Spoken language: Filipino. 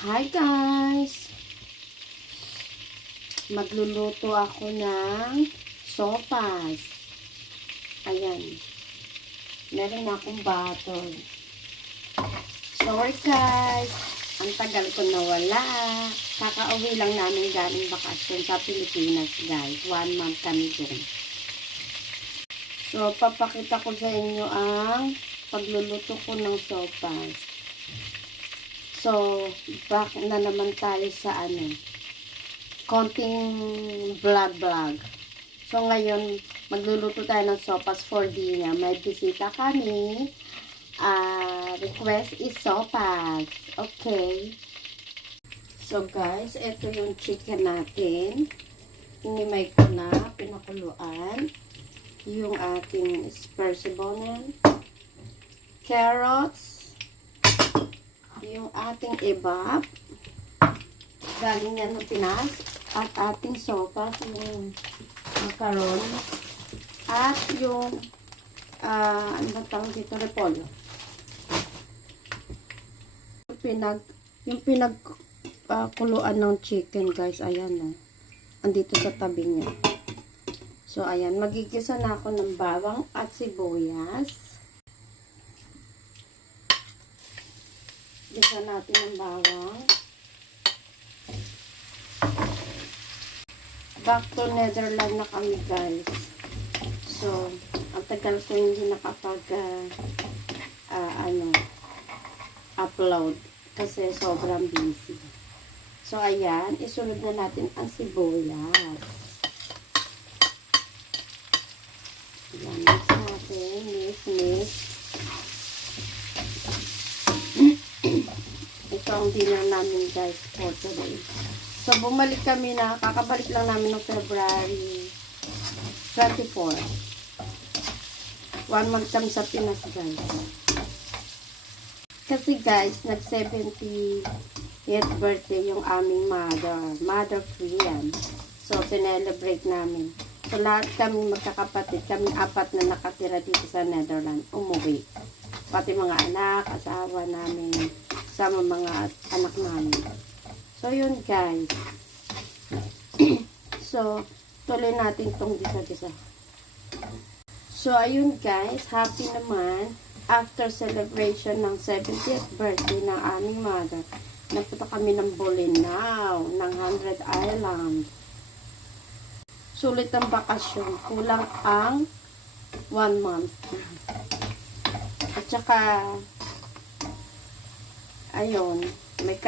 Hi guys! Magluluto ako ng sopas. Ayan. Meron akong bottle. Sorry guys! Ang tagal ko nawala. Kakauwi lang namin galing bakasyon sa Pilipinas guys. 1 month kami dun. So, papakita ko sa inyo ang pagluluto ko ng sopas. So, back na naman tayo sa konting vlog. So, ngayon, magluluto tayo ng sopas for dinner. May bisita kami. Request is sopas. Okay. So, guys, ito yung chicken natin. Inimay ko na, pinakuluan. Yung ating spersibonan. Carrots. Yung ating ebab, galing yan ng Pinas, at ating sopas, yung macaron, at yung, ano ba tawag dito, repolyo. Yung pinagkuluan ng chicken, guys, ayan, andito sa tabi niya. So, ayan, magigisa na ako ng bawang at sibuyas. Gisa natin ang bawang. Back to Netherlands na kami guys. So, ang tagal ko hindi nakapag upload kasi sobrang busy. So, ayan, isunod na natin ang sibuyas. Ayan, mix natin. Mix. Ito ang dinner namin guys for today. So, kakabalik lang namin ng February 24. 1 month kami sa Pinas guys. Kasi guys, nag-70th birthday yung aming mother Korean. So, sinelebrate namin. So, lahat kami magkakapatid, kami 4 na nakatira dito sa Netherlands, umuwi. Pati mga anak, asawa namin, sama mga anak namin. So, yun guys. So, tuloy natin itong gisa-gisa. So, ayun guys, happy naman. After celebration ng 70th birthday ng aming mother, nagpunta kami ng Bolinao, ng 100 Island. Sulit ang bakasyon. Kulang ang 1 month. At saka, ayun, may